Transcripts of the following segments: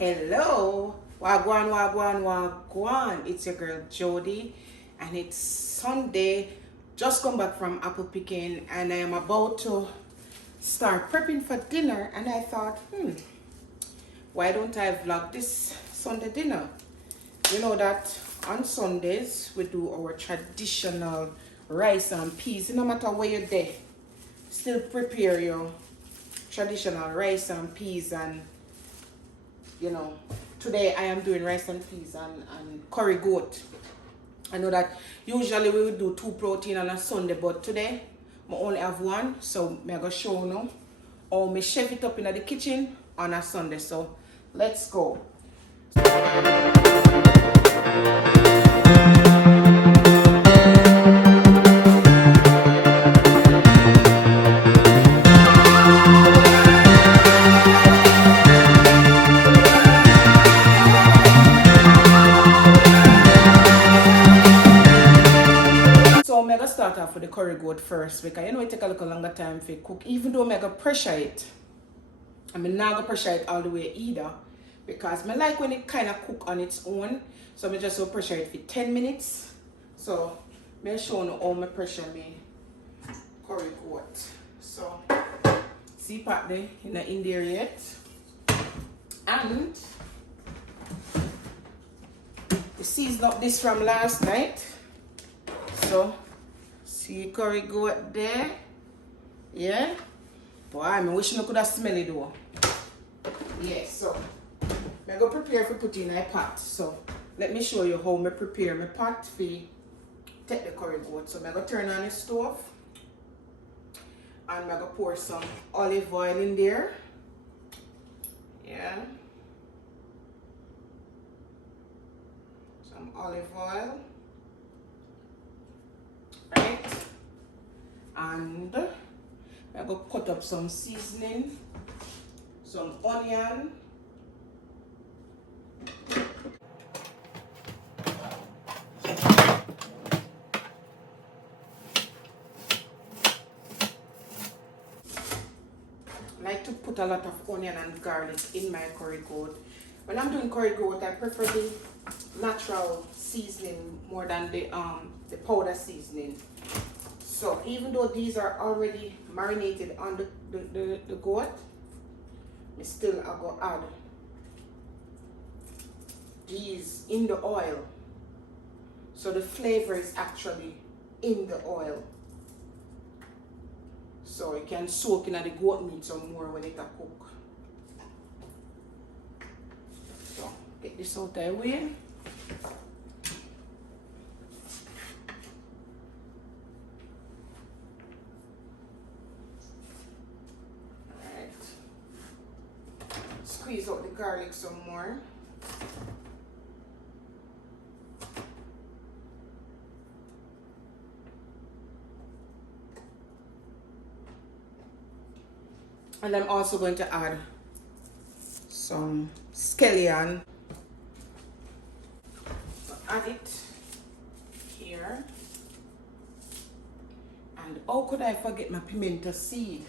Hello, wagwan, wagwan, wagwan. It's your girl Jody, and it's Sunday. Just come back from apple picking, and I am about to start prepping for dinner. And I thought, why don't I vlog this Sunday dinner? You know that on Sundays we do our traditional rice and peas. No matter where you're there, still prepare your traditional rice and peas. And you know, today I am doing rice and peas and curry goat. I know that usually we would do 2 protein on a Sunday, but today I only have 1, so I'm going to show you now how I chef it up in the kitchen on a Sunday. So let's go. Start off with the curry goat first, because you know it take a little longer time to cook. Even though I'm going to pressure it, I'm not going to pressure it all the way either, because I like when it kind of cook on its own. So I'm just going to pressure it for 10 minutes. So I'm showing you how I pressure my curry goat. So see part there in there yet, and you seasoned up this from last night. So see curry goat there, yeah. Boy, I wish I could have smelled it though. Yes, so I'm going to prepare for putting in a pot. So let me show you how I prepare my pot for take the curry goat. So I'm going to turn on the stove, and I'm going to pour some olive oil in there. Yeah. Some olive oil. Right, and I'm going to cut up some seasoning, some onion, I like to put a lot of onion and garlic in my curry goat. When I'm doing curry goat, I prefer the natural seasoning more than the powder seasoning. So even though these are already marinated on the goat, I still I go add these in the oil. So the flavor is actually in the oil. So it can soak in the goat meat some more when it a cook. So get this out of the way. Squeeze out the garlic some more. And I'm also going to add some scallion. So add it here. And how could I forget my pimento seed?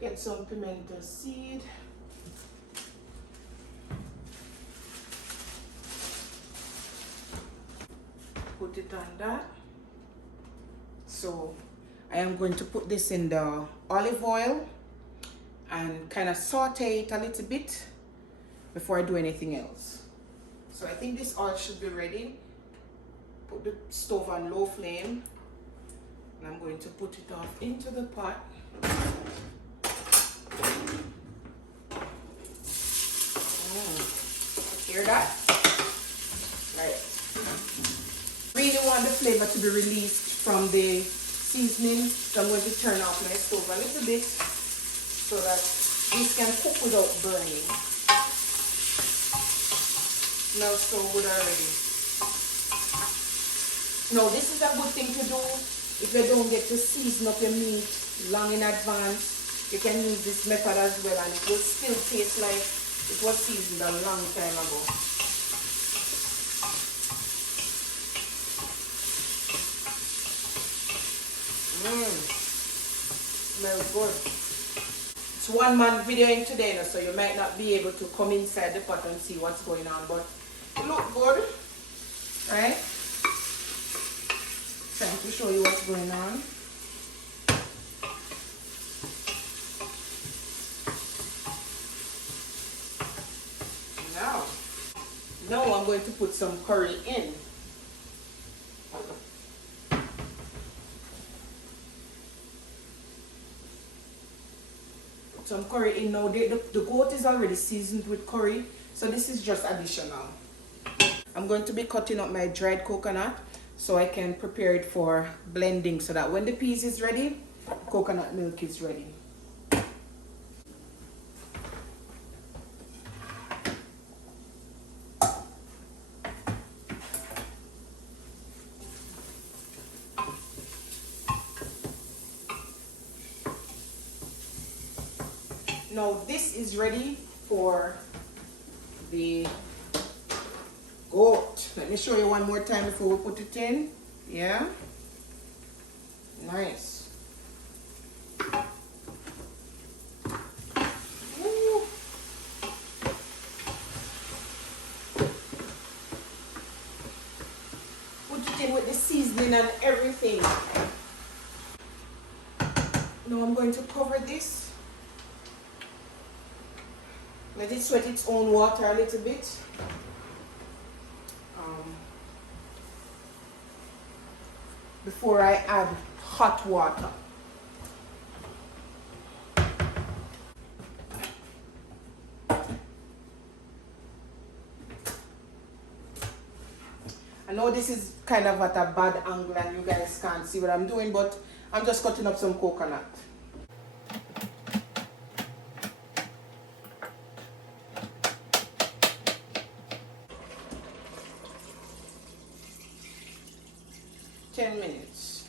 Get some pimento seed. Put it on that. So I am going to put this in the olive oil and kind of saute it a little bit before I do anything else. So I think this oil should be ready. Put the stove on low flame, and I'm going to put it off into the pot. Hear that? Right. Really want the flavor to be released from the seasoning, so I'm going to turn off my stove a little bit so that this can cook without burning. Smells so good already. Now this is a good thing to do if you don't get to season up your meat long in advance. You can use this method as well, and it will still taste like it was seasoned a long time ago. Smells good. It's one man videoing today, so you might not be able to come inside the pot and see what's going on, but it look good, right? Trying to show you what's going on. Now I'm going to put some curry in. Some curry in now. The goat is already seasoned with curry, so this is just additional. I'm going to be cutting up my dried coconut so I can prepare it for blending, so that when the peas is ready, coconut milk is ready. Now this is ready for the goat. Let me show you one more time before we put it in. Yeah, nice. Woo. Put it in with the seasoning and everything. Now I'm going to cover this. Let it sweat its own water a little bit. Before I add hot water. I know this is kind of at a bad angle and you guys can't see what I'm doing, but I'm just cutting up some coconut. Minutes.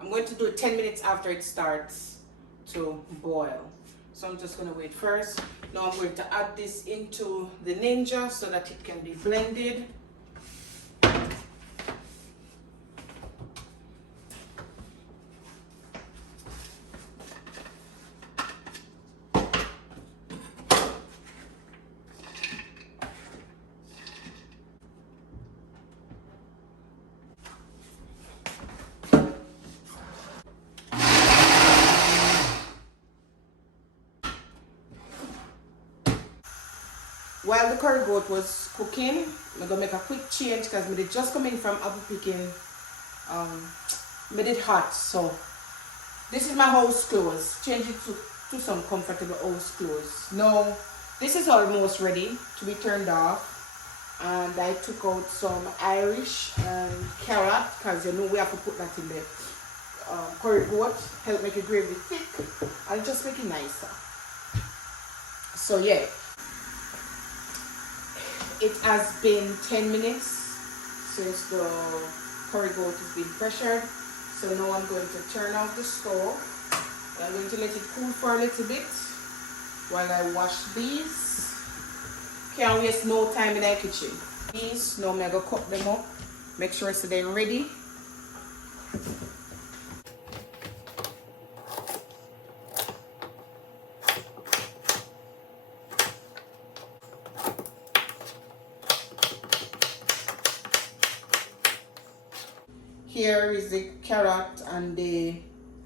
I'm going to do it 10 minutes after it starts to boil. So I'm just going to wait first. Now I'm going to add this into the Ninja so that it can be blended. While the curry goat was cooking, I'm gonna make a quick change because I did just come in from apple picking. Made it hot, so this is my house clothes. Change it to some comfortable house clothes. Now this is almost ready to be turned off, and I took out some Irish and carrot because you know we have to put that in the curry goat, help make the gravy thick and just make it nicer. So yeah. It has been 10 minutes since the curry goat has been pressured. So now I'm going to turn off the stove. I'm going to let it cool for a little bit while I wash these. Can't waste no time in the kitchen. These, now I'm going to cut them up. Make sure so they're ready. Here is the carrot and the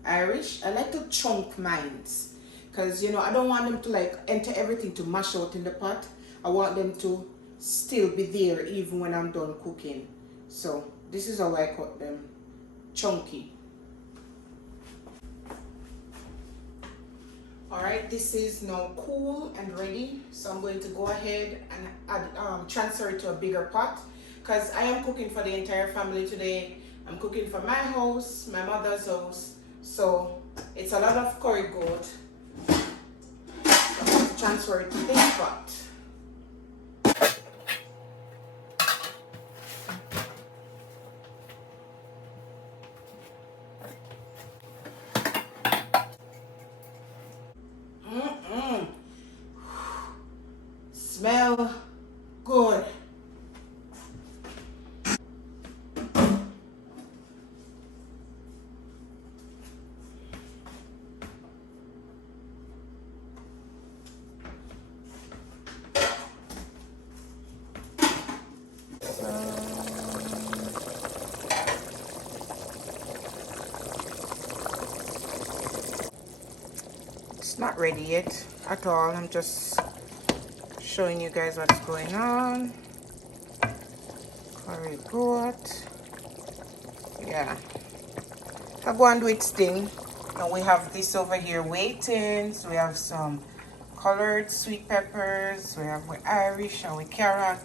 Irish. I like to chunk mines because you know I don't want them to like enter everything to mash out in the pot. I want them to still be there even when I'm done cooking. So this is how I cut them, chunky. Alright, this is now cool and ready. So I'm going to go ahead and add, transfer it to a bigger pot because I am cooking for the entire family today. I'm cooking for my house, my mother's house, so it's a lot of curry goat. I'm going to transfer it to this pot. Smell good. It's not ready yet at all. I'm just showing you guys what's going on. Curry goat. Yeah. I go and do its thing. Now we have this over here waiting. So we have some colored sweet peppers. We have with Irish and with carrot.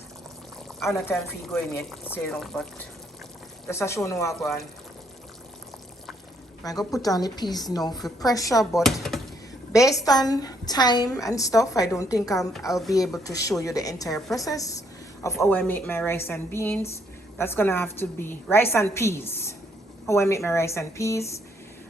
I'm not time for you going yet, say no, but just to show you what I'm going. I'm going to put on the peas now for pressure, but based on time and stuff, I don't think I'll be able to show you the entire process of how I make my rice and beans. That's going to have to be rice and peas. How I make my rice and peas.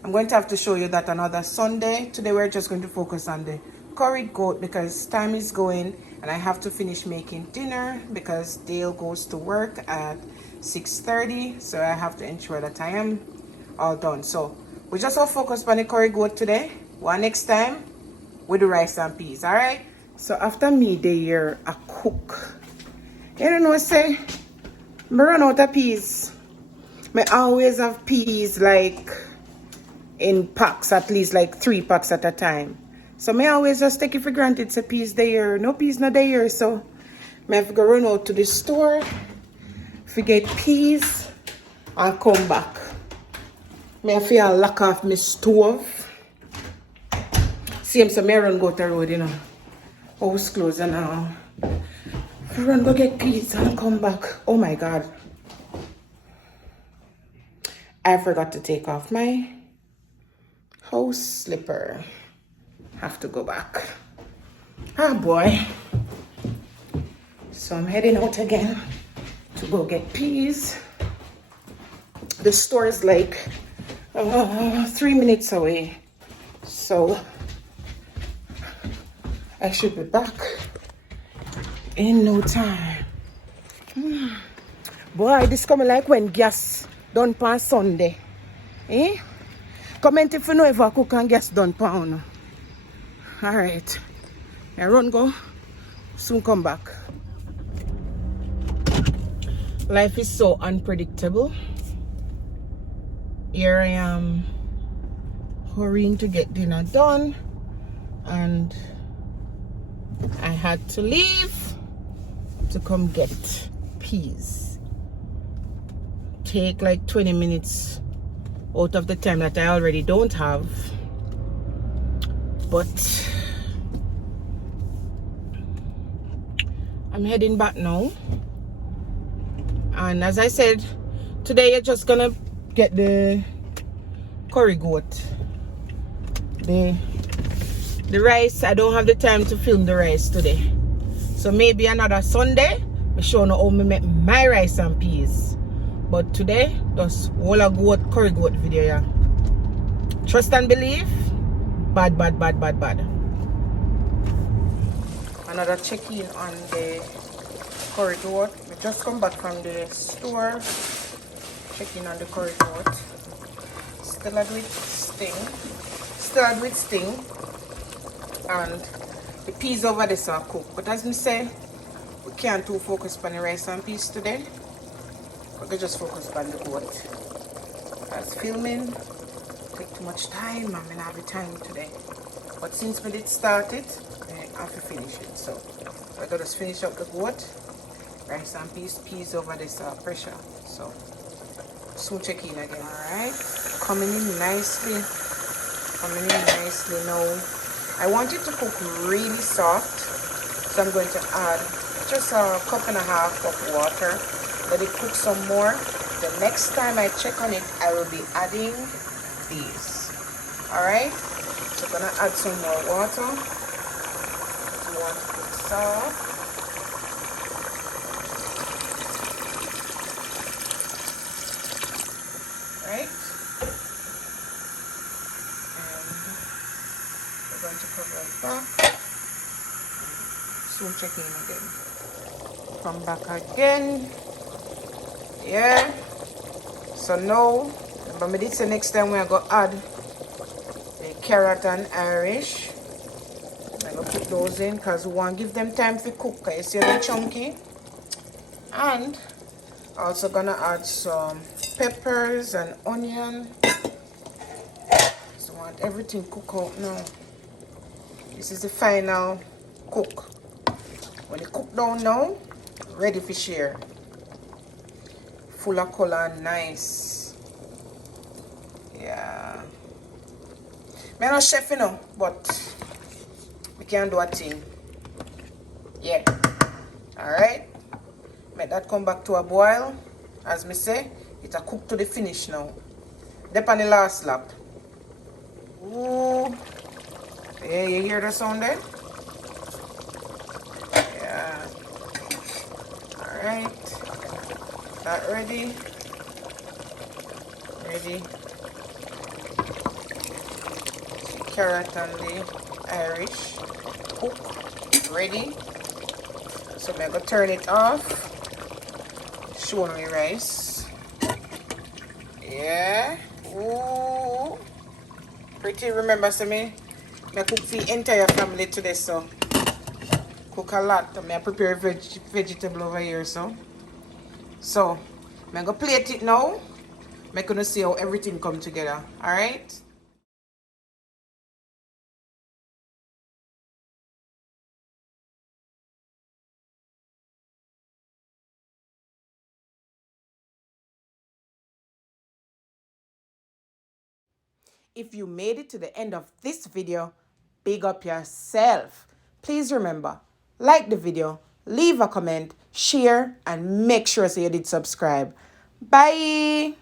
I'm going to have to show you that another Sunday. Today we're just going to focus on the curried goat because time is going and I have to finish making dinner because Dale goes to work at 6:30. So I have to ensure that I am all done. So we just all focused on the curried goat today. Well, next time we do rice and peas. All right. So after me, they hear a cook. You don't know, say, I run out of peas. I always have peas like in packs, at least like 3 packs at a time. So I always just take it for granted, say peas there. No peas not there. So I have to go run out to the store, forget peas, and come back. I feel lock off my stove. Same so I run go to the road, you know. House closed now. Run go get peas and come back. Oh my God. I forgot to take off my house slipper. Have to go back. Ah boy. So I'm heading out again to go get peas. The store is like 3 minutes away. So I should be back in no time. Boy, this coming like when gas done pan Sunday. Eh? Comment if you know if I cook and gas done pan. Alright. I run go. Soon come back. Life is so unpredictable. Here I am hurrying to get dinner done. And I had to leave to come get peas. Take like 20 minutes out of the time that I already don't have. But I'm heading back now. And as I said, today you're just gonna get the curry goat. The rice, I don't have the time to film the rice today. So maybe another Sunday, I show you how I make my rice and peas. But today, just all a goat, curry goat video, yeah. Trust and believe, bad, bad, bad, bad, bad. Another check-in on the curry goat. We just come back from the store. Check-in on the curry goat. Still a with sting. Still a with sting. And the peas over this are cooked. But as I say, we can't too focus on the rice and peas today. We just focus on the goat. As filming take too much time, I'm gonna have the time today. But since we did start it, I have to finish it. So I gotta just finish up the goat, rice and peas over this pressure. So soon check in again. Alright. Coming in nicely. Coming in nicely now. I want it to cook really soft. So I'm going to add just a cup and a half of water. Let it cook some more. The next time I check on it, I will be adding these. Alright? So I'm gonna add some more water. You want to cook soft. Right? And we're going to cover it back. soon check in again. Come back again. Yeah. So now, remember me did say next time we're going to add the carrot and Irish. I'm going to put those in because we want to give them time to cook. You see them chunky. And also going to add some peppers and onion. So I want everything cook out now. This is the final cook. When it cook down now, ready for share. Full of color and nice. Yeah. I'm not chef, you know, but we can do a thing. Yeah. Alright. Make that come back to a boil. As me say, it's a cook to the finish now. Dip on the last lap. Ooh. Yeah, you hear the sound there? Yeah. Alright. That ready? Ready. Carrot and the Irish. Cook. Ready. So I'm going to turn it off. Show me rice. Yeah. Ooh. Pretty. Remember, so me cook for the entire family today, so cook a lot. I prepare vegetable over here, so I'm going to plate it now. I'm going to see how everything come together. Alright? If you made it to the end of this video, big up yourself. Please remember, like the video, leave a comment, share, and make sure so you did subscribe. Bye!